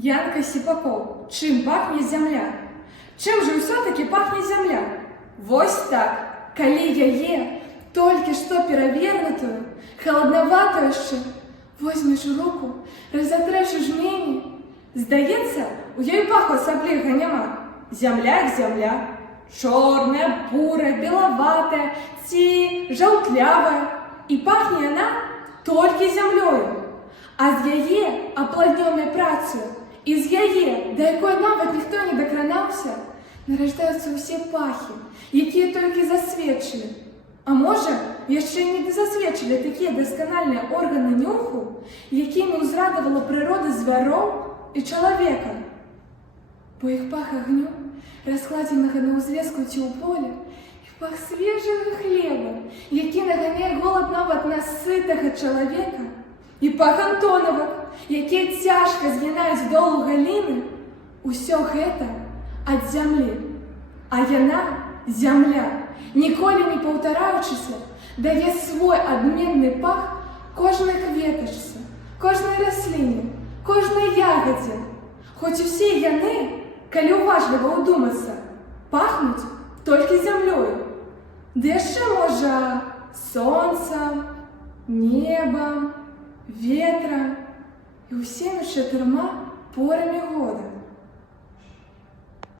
Янка Сіпаков. Чим пахне земля? Чим же все-таки пахне земля? Вось так, коли яе, только что перевернутую, холодноватую ще, возьмеш у руку, розотреш у жмені, здається, у її паху особливого нема. Земля як земля, чорна, бура, біловата, ці жовтлявая, і пахне вона тільки землею. А з яє оплодненою працею, і з яє, до якої навіть ніхто не докранався, нараждаються усі пахи, які тільки засвідчили. А може, ще й не засвідчили такі доскональні органи нюху, якими узрадувала природа звіров і чоловіка. Бо їх пах огню, розкладеного на узлеску ці у полі, і пах свіжого хліба, який наганяє голод навіть на ситого чоловіка, і пах Антоновок, які тяжко згинають з долу галіни, усе гэта ад зямлі. А яна, земля, ніколи не паўтараючыся, дае свой адменны пах кожнай кветачцы, кожнай расліне, кожнай ягадзе. Хоць усе яны, калі уважліва ўдумацца, пахнуць толькі зямлёю. Ды яшчэ, можа, сонцам, небам, ветрам і усімі 4 порамі года.